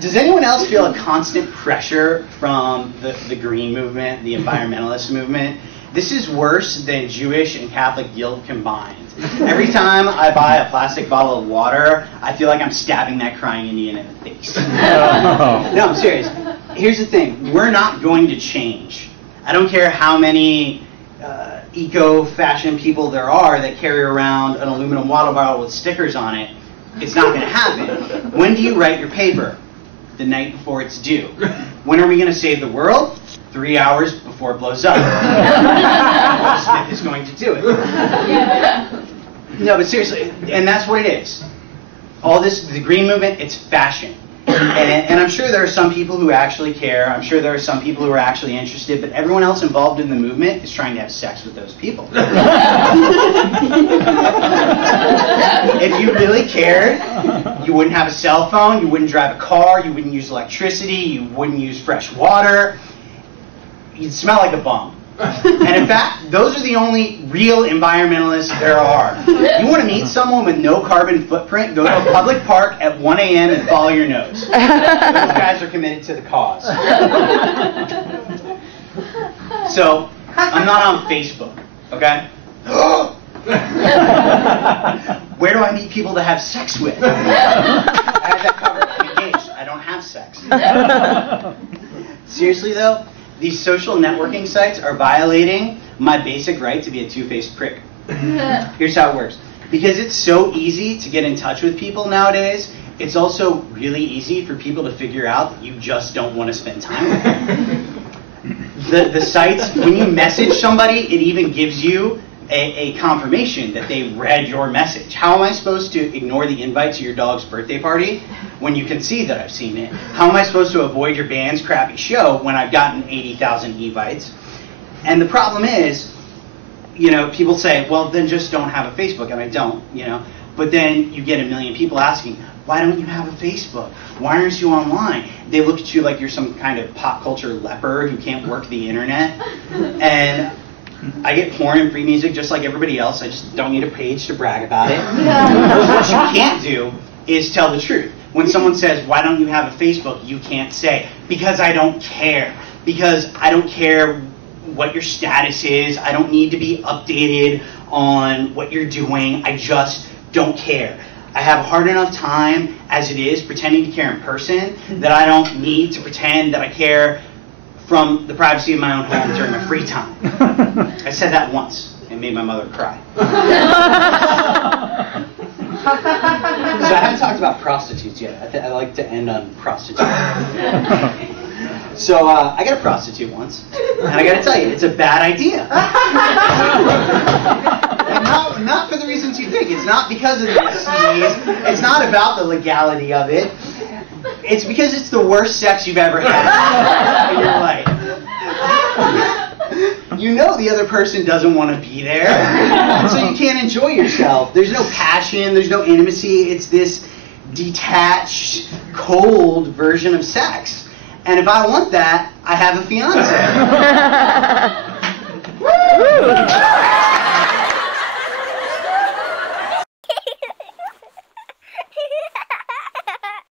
Does anyone else feel a constant pressure from the green movement, the environmentalist movement? This is worse than Jewish and Catholic guilt combined. Every time I buy a plastic bottle of water, I feel like I'm stabbing that crying Indian in the face. No, I'm serious. Here's the thing. We're not going to change. I don't care how many eco-fashion people there are that carry around an aluminum water bottle with stickers on it. It's not going to happen. When do you write your paper? The night before it's due. When are we going to save the world? 3 hours before it blows up. Will Smith is going to do it. No, but seriously, and that's what it is. All this, the green movement, it's fashion. And I'm sure there are some people who actually care. I'm sure there are some people who are actually interested, but everyone else involved in the movement is trying to have sex with those people. If you really cared, you wouldn't have a cell phone, you wouldn't drive a car, you wouldn't use electricity, you wouldn't use fresh water. You'd smell like a bum. And in fact, those are the only real environmentalists there are. You want to meet someone with no carbon footprint, go to a public park at 1 a.m. and follow your nose. Those guys are committed to the cause. So, I'm not on Facebook, okay? Where do I meet people to have sex with? I have that covered. I'm engaged. I don't have sex. Seriously, though? These social networking sites are violating my basic right to be a two-faced prick. Here's how it works. Because it's so easy to get in touch with people nowadays, it's also really easy for people to figure out that you just don't want to spend time with them. The sites, when you message somebody, it even gives you a confirmation that they read your message. How am I supposed to ignore the invite to your dog's birthday party when you can see that I've seen it? How am I supposed to avoid your band's crappy show when I've gotten 80,000 evites? And the problem is, you know, people say, well, then just don't have a Facebook, and I don't, you know. But then you get a million people asking, why don't you have a Facebook? Why aren't you online? They look at you like you're some kind of pop culture leper who can't work the internet. And I get porn and free music just like everybody else. I just don't need a page to brag about it. What you can't do is tell the truth. When someone says, why don't you have a Facebook? You can't say, because I don't care. Because I don't care what your status is. I don't need to be updated on what you're doing. I just don't care. I have a hard enough time as it is pretending to care in person that I don't need to pretend that I care from the privacy of my own home during my free time. I said that once and made my mother cry. So I haven't talked about prostitutes yet. I like to end on prostitutes. So I got a prostitute once, and I got to tell you, it's a bad idea. And not for the reasons you think. It's not because of the disease. It's not about the legality of it. It's because it's the worst sex you've ever had in your life. You know the other person doesn't want to be there, so you can't enjoy yourself. There's no passion, there's no intimacy. It's this detached, cold version of sex. And if I want that, I have a fiance.